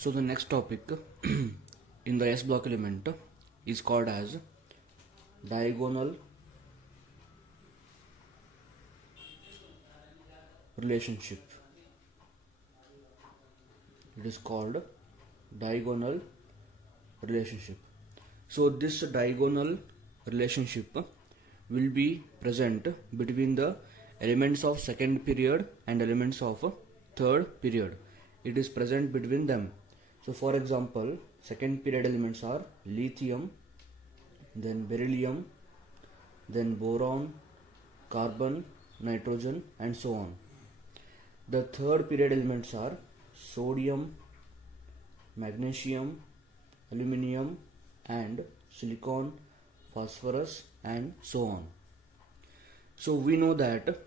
So the next topic in the S block element is called as diagonal relationship. It is called diagonal relationship. So this diagonal relationship will be present between the elements of second period and elements of third period. It is present between them. So for example, second period elements are lithium, then beryllium, then boron, carbon, nitrogen, and so on. The third period elements are sodium, magnesium, aluminium, and silicon, phosphorus, and so on. So we know that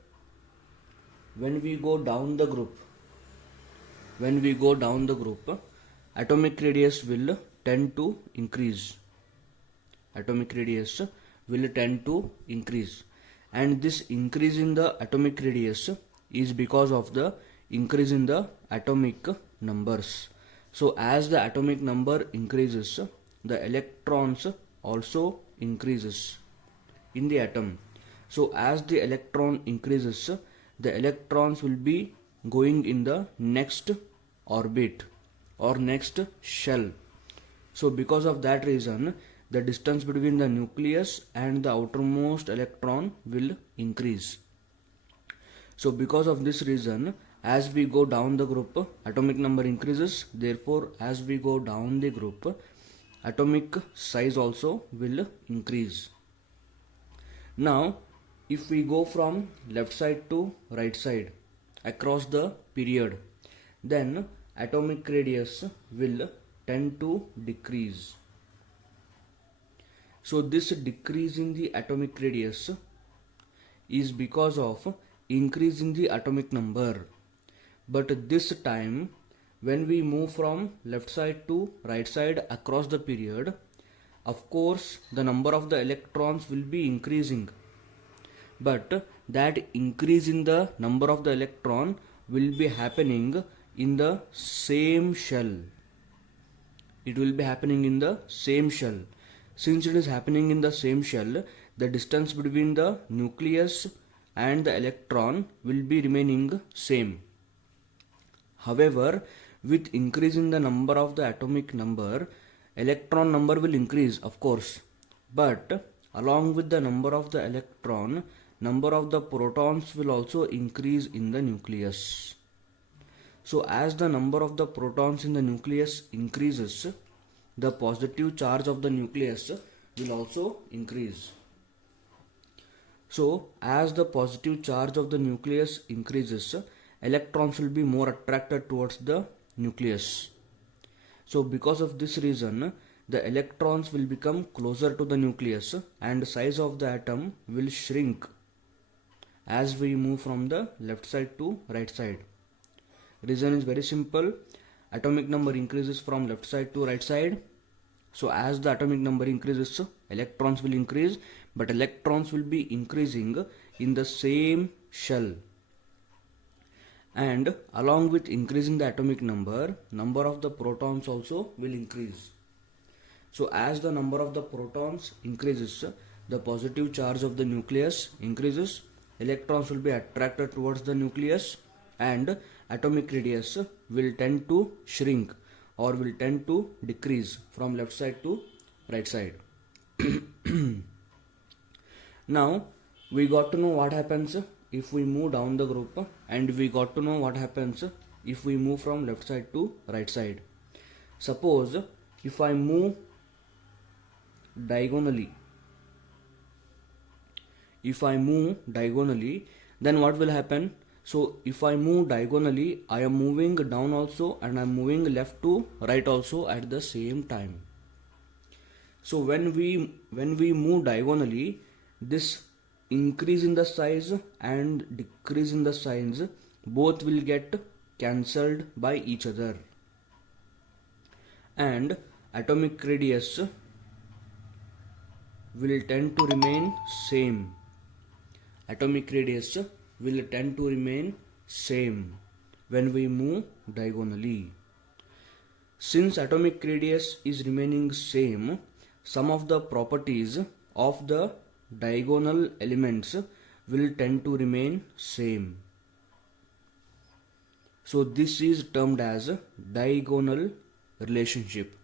when we go down the group, atomic radius will tend to increase. Atomic radius will tend to increase, and this increase in the atomic radius is because of the increase in the atomic numbers. So as the atomic number increases, the electrons also increases in the atom. So as the electron increases, the electrons will be going in the next orbit or next shell. So because of that reason, the distance between the nucleus and the outermost electron will increase. So because of this reason, as we go down the group, atomic number increases. Therefore, as we go down the group, atomic size also will increase. Now, if we go from left side to right side across the period, then atomic radius will tend to decrease. So this decrease in the atomic radius is because of increase in the atomic number. But this time, when we move from left side to right side across the period, of course the number of the electrons will be increasing, but that increase in the number of the electron will be happening in the same shell. It will be happening in the same shell. Since it is happening in the same shell, the distance between the nucleus and the electron will be remaining same. However, with increase in the number of the atomic number, electron number will increase, of course, but along with the number of the electron, number of the protons will also increase in the nucleus. So as the number of the protons in the nucleus increases, the positive charge of the nucleus will also increase. So as the positive charge of the nucleus increases, electrons will be more attracted towards the nucleus. So because of this reason, the electrons will become closer to the nucleus and the size of the atom will shrink as we move from the left side to right side. Reason is very simple. Atomic number increases from left side to right side. So as the atomic number increases, electrons will increase, but electrons will be increasing in the same shell. And along with increasing the atomic number of the protons also will increase. So as the number of the protons increases, the positive charge of the nucleus increases, electrons will be attracted towards the nucleus, and atomic radius will tend to shrink or will tend to decrease from left side to right side. Now we got to know what happens if we move down the group, and we got to know what happens if we move from left side to right side. Suppose if I move diagonally, then what will happen? So if I move diagonally, I am moving down also and I am moving left to right also at the same time. So when we move diagonally, this increase in the size and decrease in the size both will get cancelled by each other, and atomic radius will tend to remain same. Atomic radius will tend to remain same when we move diagonally. Since atomic radius is remaining same, some of the properties of the diagonal elements will tend to remain same. So this is termed as diagonal relationship.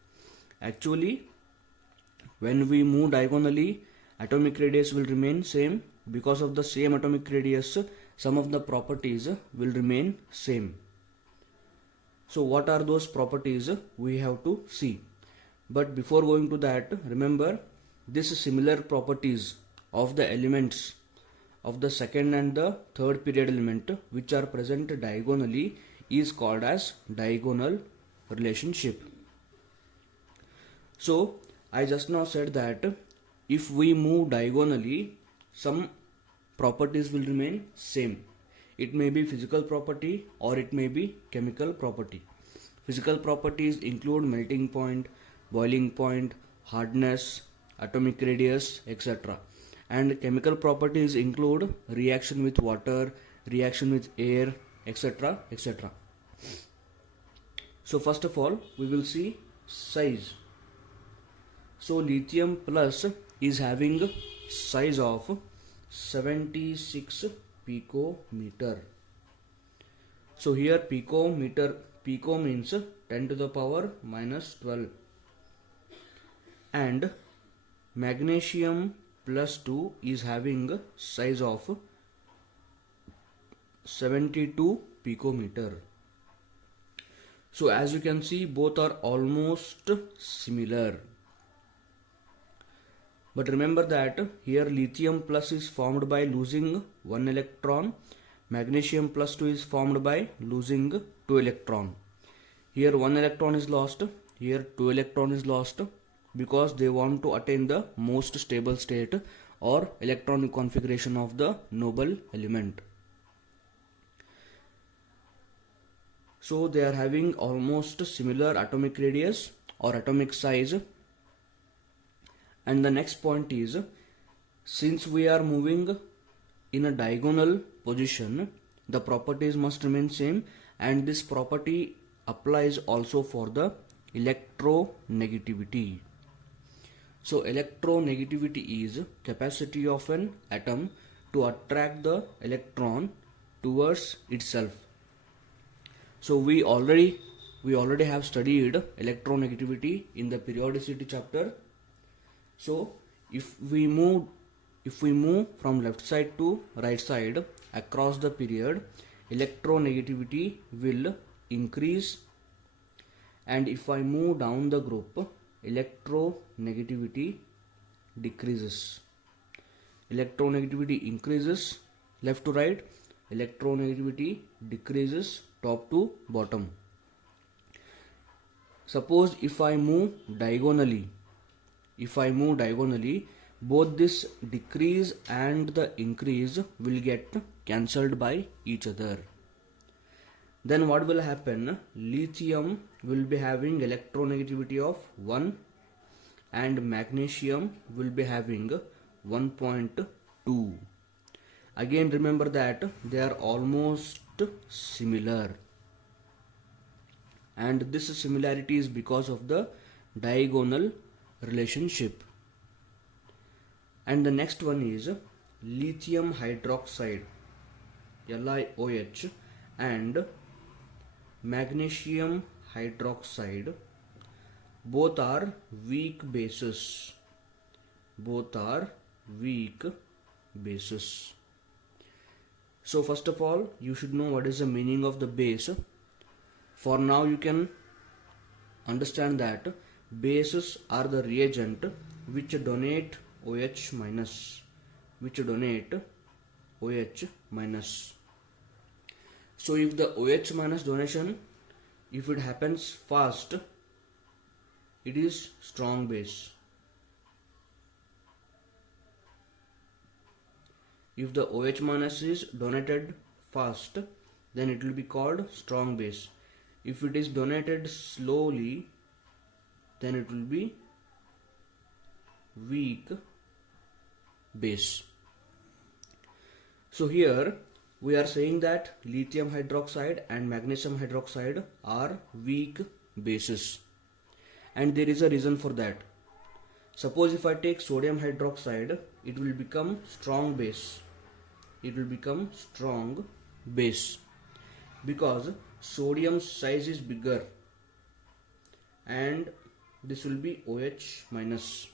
Actually, when we move diagonally, atomic radius will remain same. Because of the same atomic radius, some of the properties will remain same. So what are those properties we have to see. But before going to that, remember this similar properties of the elements of the second and the third period element which are present diagonally is called as diagonal relationship. So I just now said that if we move diagonally, some properties will remain same. It may be physical property or it may be chemical property. Physical properties include melting point, boiling point, hardness, atomic radius, etc. And chemical properties include reaction with water, reaction with air, etc. etc. So first of all, we will see size. So lithium plus is having size of 76 picometer. So here pico means 10 to the power minus 12. And magnesium plus 2 is having size of 72 picometer. So as you can see, both are almost similar. But remember that here lithium plus is formed by losing 1 electron, magnesium plus 2 is formed by losing 2 electron. Here 1 electron is lost, here 2 electron is lost, because they want to attain the most stable state or electronic configuration of the noble element. So they are having almost similar atomic radius or atomic size. And the next point is, since we are moving in a diagonal position, the properties must remain same, and this property applies also for the electronegativity. So electronegativity is capacity of an atom to attract the electron towards itself. So we already have studied electronegativity in the periodicity chapter. So if we move from left side to right side across the period, electronegativity will increase, and if I move down the group, electronegativity decreases. Electronegativity increases left to right, electronegativity decreases top to bottom. Suppose if I move diagonally, both this decrease and the increase will get cancelled by each other. Then what will happen? Lithium will be having electronegativity of 1 and magnesium will be having 1.2. Again remember that they are almost similar, and this similarity is because of the diagonal relationship. And the next one is lithium hydroxide, LiOH, and magnesium hydroxide. Both are weak bases. So first of all, you should know what is the meaning of the base. For now you can understand that bases are the reagent which donate OH minus. So if the OH minus donation, if it happens fast, it is strong base. If the OH minus is donated fast, then it will be called strong base. If it is donated slowly, then it will be weak base. So here we are saying that lithium hydroxide and magnesium hydroxide are weak bases. and there is a reason for that. Suppose if I take sodium hydroxide, it will become strong base. It will become strong base because sodium size is bigger, and this will be OH minus.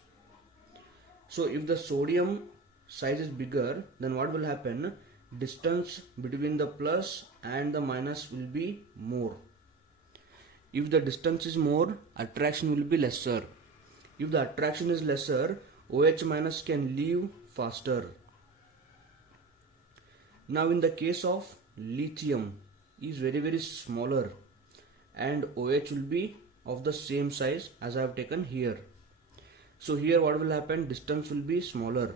So if the sodium size is bigger, then what will happen? Distance between the plus and the minus will be more. If the distance is more, attraction will be lesser. If the attraction is lesser, OH minus can leave faster. Now in the case of lithium is very smaller, and OH will be of the same size as I have taken here. So here what will happen? Distance will be smaller.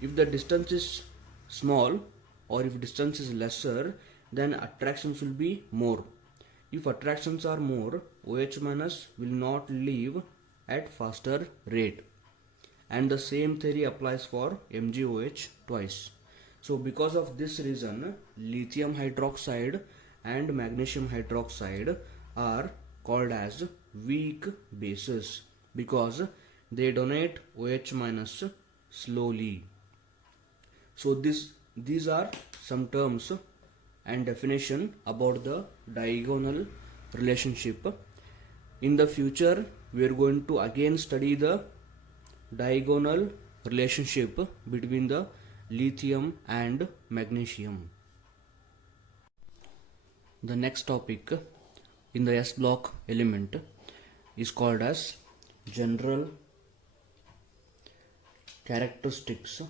If the distance is small or if distance is lesser, then attractions will be more. If attractions are more, OH minus will not leave at faster rate. And the same theory applies for MgOH twice. So because of this reason, lithium hydroxide and magnesium hydroxide are called as weak bases because they donate OH minus slowly. So these are some terms and definition about the diagonal relationship. In the future, we are going to again study the diagonal relationship between the lithium and magnesium. The next topic in the S block element is called as general characteristics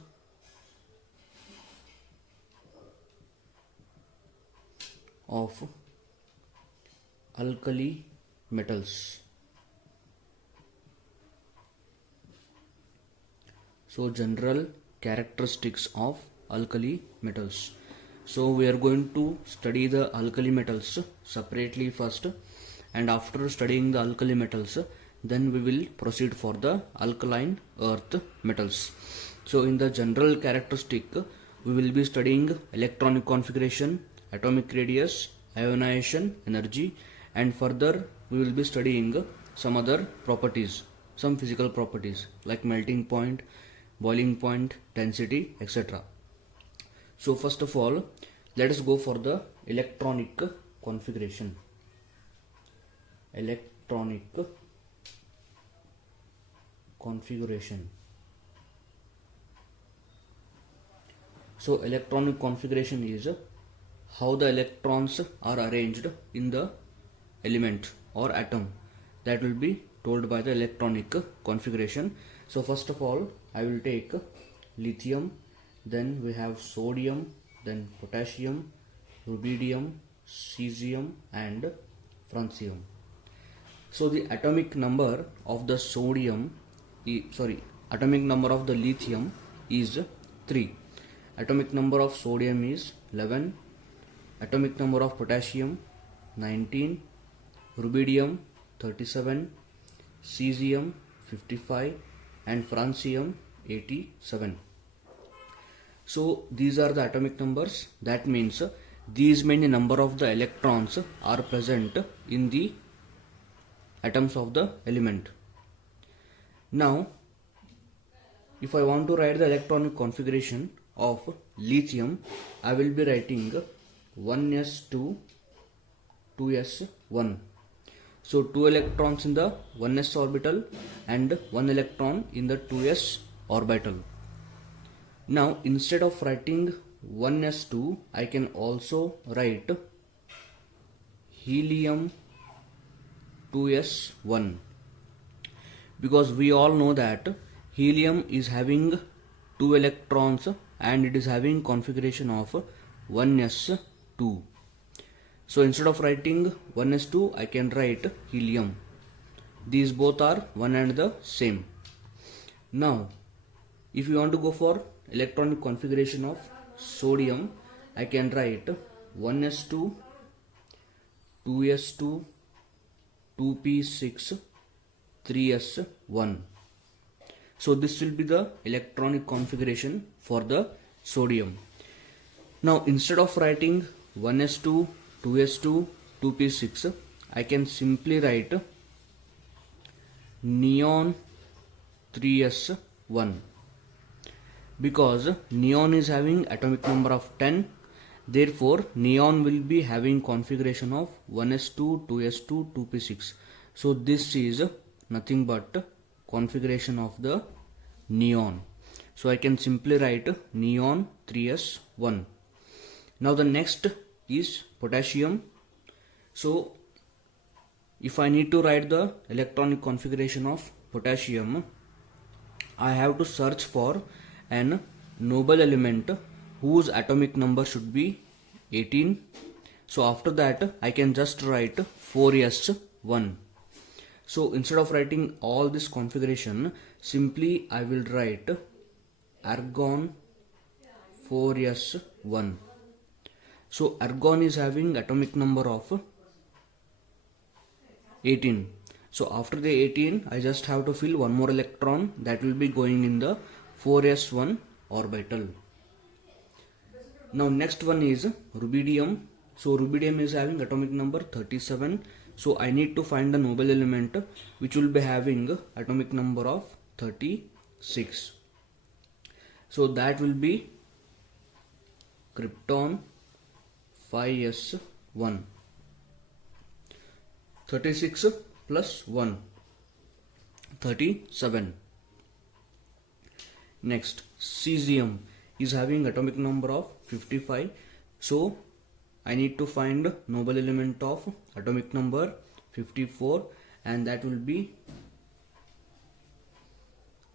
of alkali metals. So general characteristics of alkali metals. So we are going to study the alkali metals separately first, and after studying the alkali metals, then we will proceed for the alkaline earth metals. So in the general characteristic, we will be studying electronic configuration, atomic radius, ionization energy, and further we will be studying some other properties, some physical properties like melting point, boiling point, density, etc. So first of all, let us go for the electronic configuration. Electronic configuration. So electronic configuration is how the electrons are arranged in the element or atom. That will be told by the electronic configuration. So first of all, I will take lithium, then we have sodium, then potassium, rubidium, cesium, and francium. So the atomic number of the atomic number of the lithium is 3. Atomic number of sodium is 11. Atomic number of potassium 19. Rubidium 37. Cesium 55, and francium 87. So these are the atomic numbers. That means these many number of the electrons are present in the atoms of the element. Now if I want to write the electronic configuration of lithium, I will be writing 1s2 2s1. So 2 electrons in the 1s orbital and 1 electron in the 2s orbital. Now instead of writing 1s2, I can also write helium 2s1, because we all know that helium is having 2 electrons and it is having configuration of 1s2. So instead of writing 1s2, I can write helium. These both are one and the same. Now if you want to go for electronic configuration of sodium, I can write 1s2 2s2 2p6 3s1. So this will be the electronic configuration for the sodium. Now instead of writing 1s2 2s2 2p6, I can simply write neon 3s1, because neon is having atomic number of 10. Therefore, neon will be having configuration of 1s2, 2s2, 2p6. So this is nothing but configuration of the neon. So I can simply write neon 3s1. Now the next is potassium. So if I need to write the electronic configuration of potassium, I have to search for an noble element whose atomic number should be 18. So after that I can just write 4s1. So instead of writing all this configuration, simply I will write argon 4s1. So argon is having atomic number of 18. So after the 18, I just have to fill one more electron that will be going in the 4s1 orbital. Now next one is rubidium. So rubidium is having atomic number 37. So I need to find the noble element which will be having atomic number of 36. So that will be krypton 5s1. 36 plus 1, 37. Next, cesium is having atomic number of 55. So I need to find noble element of atomic number 54, and that will be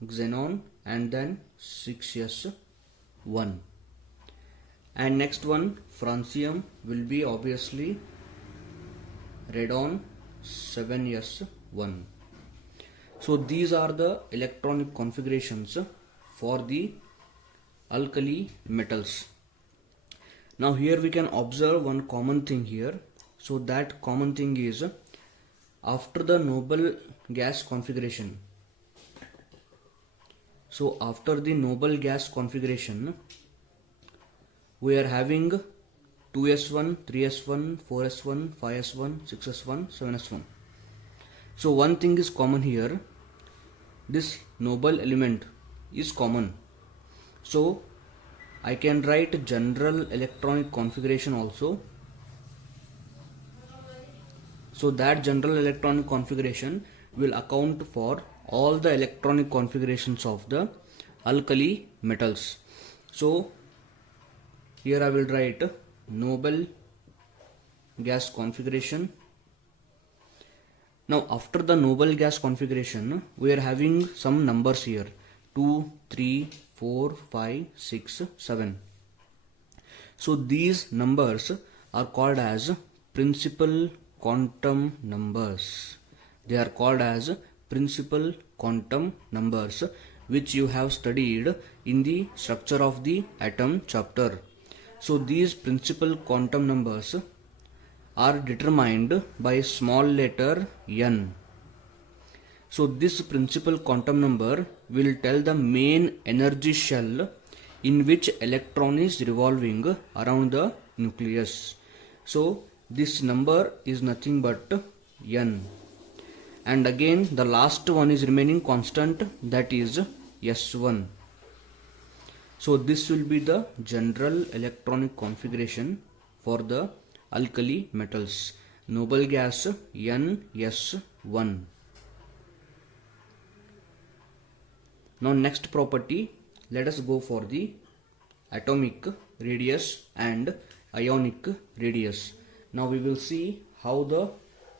xenon, and then 6s1. And next one, francium, will be obviously radon 7s1. So these are the electronic configurations for the alkali metals. Now here we can observe one common thing here. So that common thing is, after the noble gas configuration, we are having 2s1, 3s1, 4s1, 5s1, 6s1, 7s1. So one thing is common here. This noble element is common. So I can write general electronic configuration also. So that general electronic configuration will account for all the electronic configurations of the alkali metals. So here I will write noble gas configuration. Now after the noble gas configuration, we are having some numbers here: 2, 3, 4, 5, 6, 7. So these numbers are called as principal quantum numbers. They are called as principal quantum numbers, which you have studied in the structure of the atom chapter. So these principal quantum numbers are determined by small letter n. So this principal quantum number will tell the main energy shell in which electron is revolving around the nucleus. So this number is nothing but n. And again the last one is remaining constant, that is S1. So this will be the general electronic configuration for the alkali metals. Noble gas NS1. Now next property, let us go for the atomic radius and ionic radius. Now we will see how the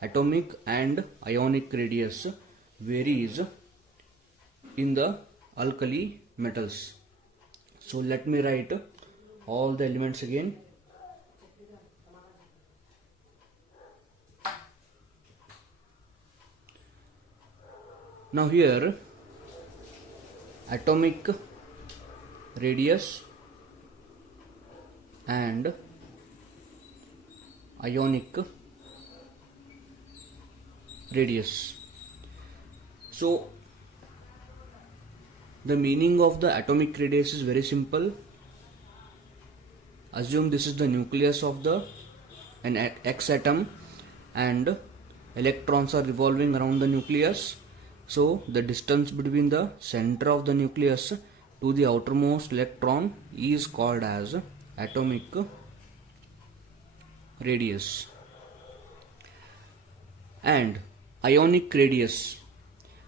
atomic and ionic radius varies in the alkali metals. So let me write all the elements again. Now here atomic radius and ionic radius. So the meaning of the atomic radius is very simple. Assume this is the nucleus of an X atom and electrons are revolving around the nucleus. So the distance between the center of the nucleus to the outermost electron is called as atomic radius. And ionic radius.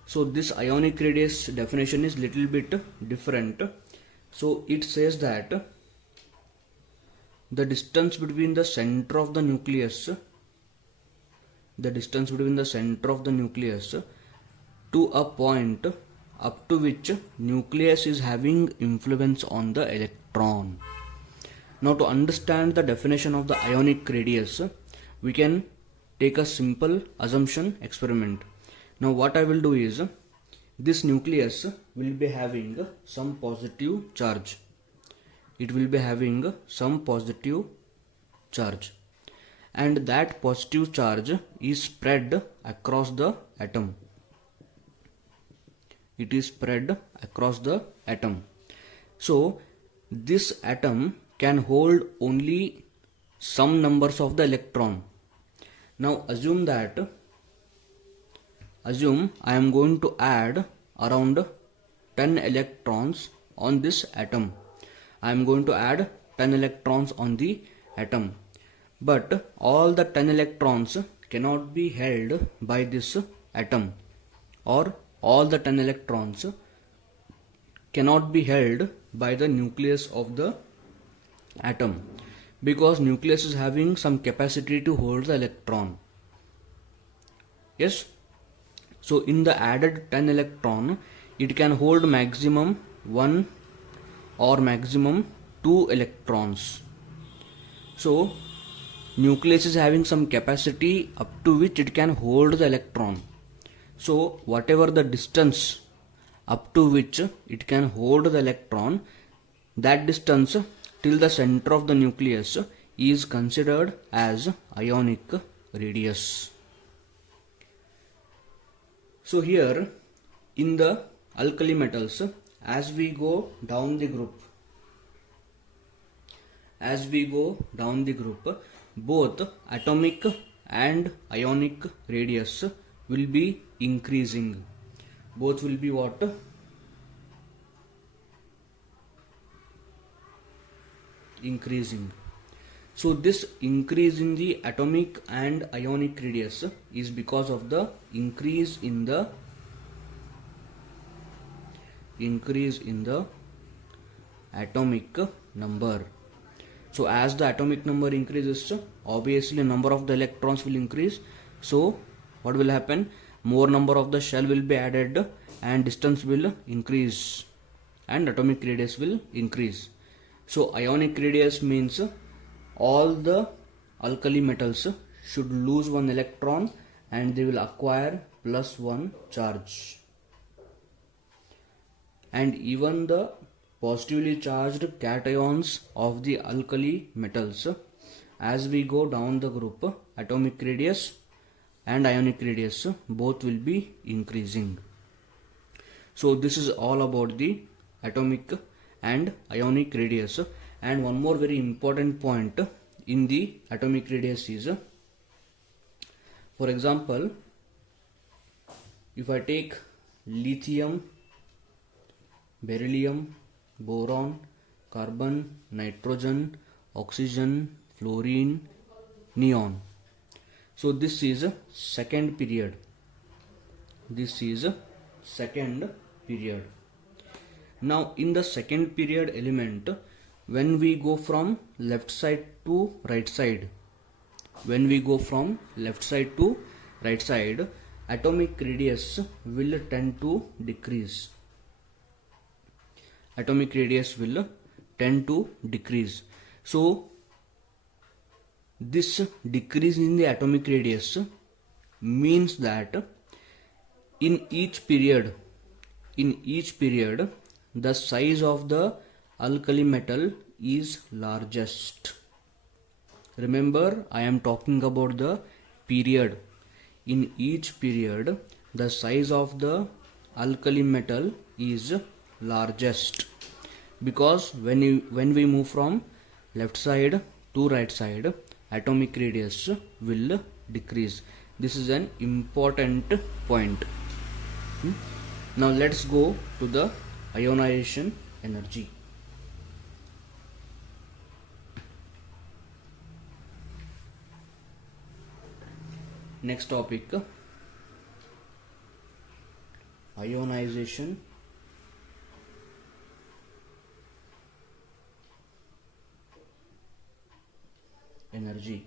So this ionic radius definition is little bit different. So it says that the distance between the center of the nucleus, to a point up to which nucleus is having influence on the electron. Now to understand the definition of the ionic radius, we can take a simple assumption experiment. Now what I will do is, this nucleus will be having some positive charge. It will be having some positive charge, and that positive charge is spread across the atom. It is spread across the atom. So this atom can hold only some numbers of the electron. Now assume I am going to add around 10 electrons on this atom. I am going to add 10 electrons on the atom. But all the 10 electrons cannot be held by this atom, or all the 10 electrons cannot be held by the nucleus of the atom, because nucleus is having some capacity to hold the electron. Yes. So in the added 10 electron, it can hold maximum 1 or maximum 2 electrons. So nucleus is having some capacity up to which it can hold the electron. So whatever the distance up to which it can hold the electron, that distance till the center of the nucleus is considered as ionic radius. So here in the alkali metals, as we go down the group, both atomic and ionic radius will be increasing. Both will be what? Increasing. So this increase in the atomic and ionic radius is because of the increase in the atomic number. So as the atomic number increases, obviously number of the electrons will increase. So what will happen? More number of the shell will be added and distance will increase and atomic radius will increase. So ionic radius means all the alkali metals should lose one electron and they will acquire +1 charge. And even the positively charged cations of the alkali metals, as we go down the group, atomic radius and ionic radius both will be increasing. So this is all about the atomic and ionic radius. And one more very important point in the atomic radius is, for example, if I take lithium, beryllium, boron, carbon, nitrogen, oxygen, fluorine, neon. So this is a second period. Now in the second period element, when we go from left side to right side, atomic radius will tend to decrease. So this decrease in the atomic radius means that in each period the size of the alkali metal is largest. Remember, I am talking about the period. In each period the size of the alkali metal is largest, because when we move from left side to right side, atomic radius will decrease. This is an important point. Now let's go to the ionization energy. Next topic, ionization energy.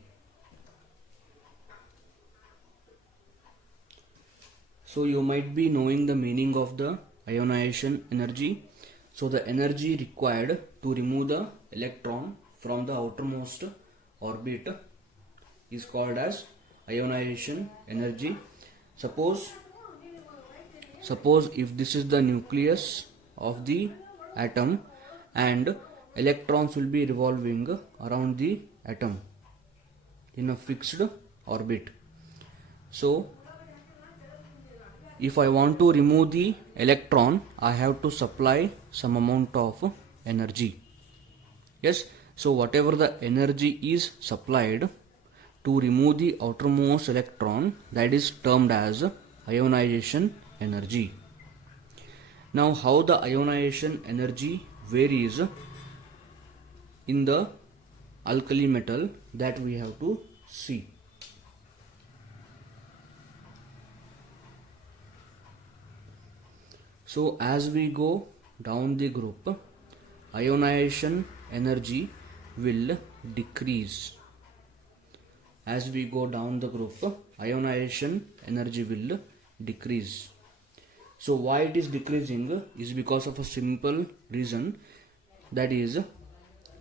So you might be knowing the meaning of the ionization energy. So the energy required to remove the electron from the outermost orbit is called as ionization energy. Suppose if this is the nucleus of the atom and electrons will be revolving around the atom in a fixed orbit. So if I want to remove the electron, I have to supply some amount of energy. Yes, so whatever the energy is supplied to remove the outermost electron, that is termed as ionization energy. Now how the ionization energy varies in the alkali metal, that we have to see. So as we go down the group, ionization energy will decrease. As we go down the group, ionization energy will decrease. So why it is decreasing is because of a simple reason, that is,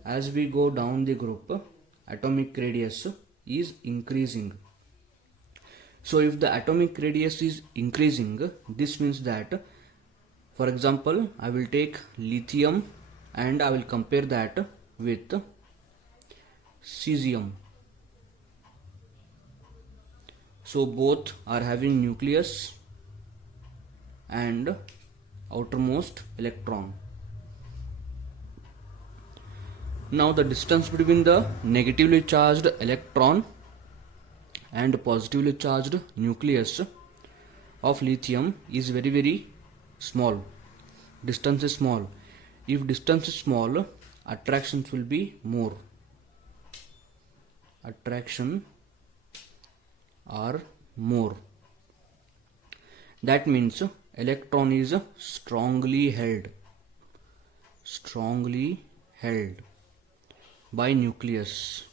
as we go down the group, atomic radius is increasing. So if the atomic radius is increasing, this means that, for example, I will take lithium and I will compare that with cesium. So both are having nucleus and outermost electron. Now the distance between the negatively charged electron and positively charged nucleus of lithium is very small. Distance is small. If distance is small, attractions will be more. Attraction are more. That means electron is strongly held by nucleus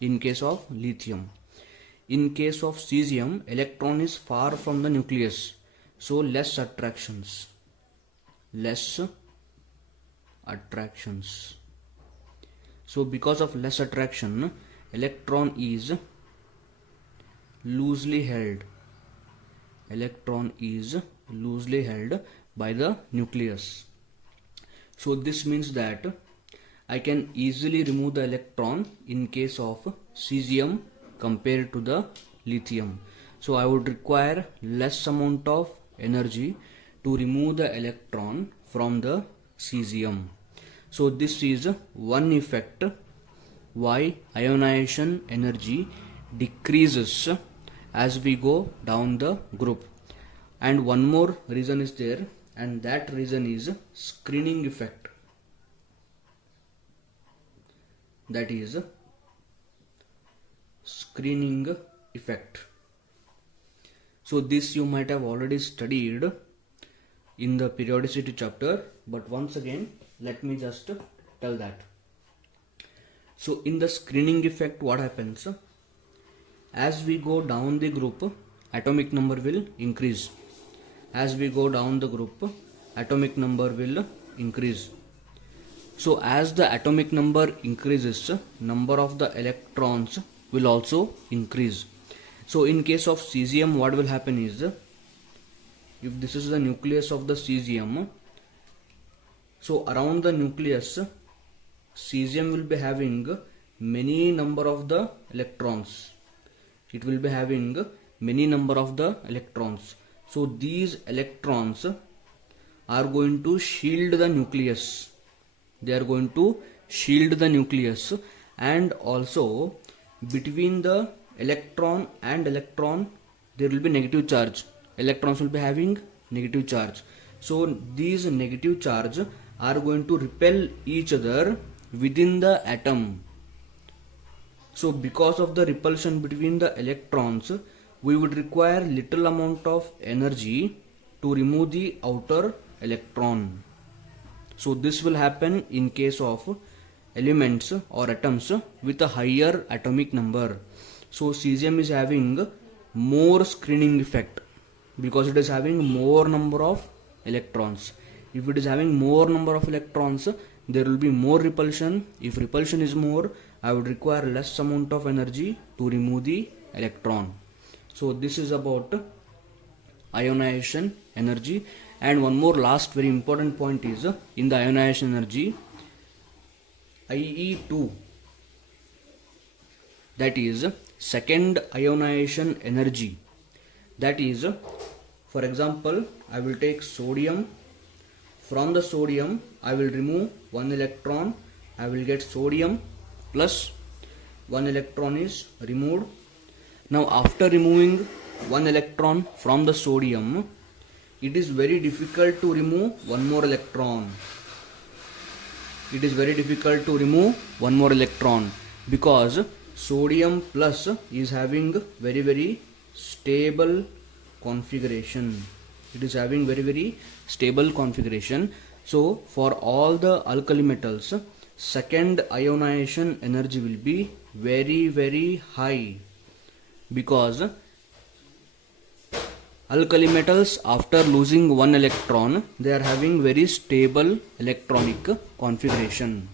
in case of lithium. In case of cesium, electron is far from the nucleus, so less attractions. So because of less attraction, electron is loosely held. Electron is loosely held by the nucleus. So this means that I can easily remove the electron in case of cesium compared to the lithium. So I would require less amount of energy to remove the electron from the cesium. So this is one effect why ionization energy decreases as we go down the group. And one more reason is there, and that reason is screening effect. That is screening effect. So this you might have already studied in the periodicity chapter, but once again let me just tell that. So in the screening effect, what happens? As we go down the group, atomic number will increase. As we go down the group, atomic number will increase. So as the atomic number increases, number of the electrons will also increase. So in case of cesium, what will happen is, if this is the nucleus of the cesium, so around the nucleus, cesium will be having many number of the electrons. It will be having many number of the electrons. So these electrons are going to shield the nucleus. They are going to shield the nucleus, and also between the electron and electron there will be negative charge. Electrons will be having negative charge. So these negative charge are going to repel each other within the atom. So because of the repulsion between the electrons, we would require little amount of energy to remove the outer electron. So this will happen in case of elements or atoms with a higher atomic number. So cesium is having more screening effect because it is having more number of electrons. If it is having more number of electrons, there will be more repulsion. If repulsion is more, I would require less amount of energy to remove the electron. So this is about ionization energy. And one more last very important point is in the ionization energy, IE2, that is second ionization energy. That is, for example, I will take sodium. From the sodium, I will remove one electron. I will get sodium plus one electron is removed. Now after removing one electron from the sodium, it is very difficult to remove one more electron. It is very difficult to remove one more electron because sodium plus is having very stable configuration. It is having very stable configuration. So for all the alkali metals, second ionization energy will be very high because alkali metals, after losing one electron, they are having very stable electronic configuration.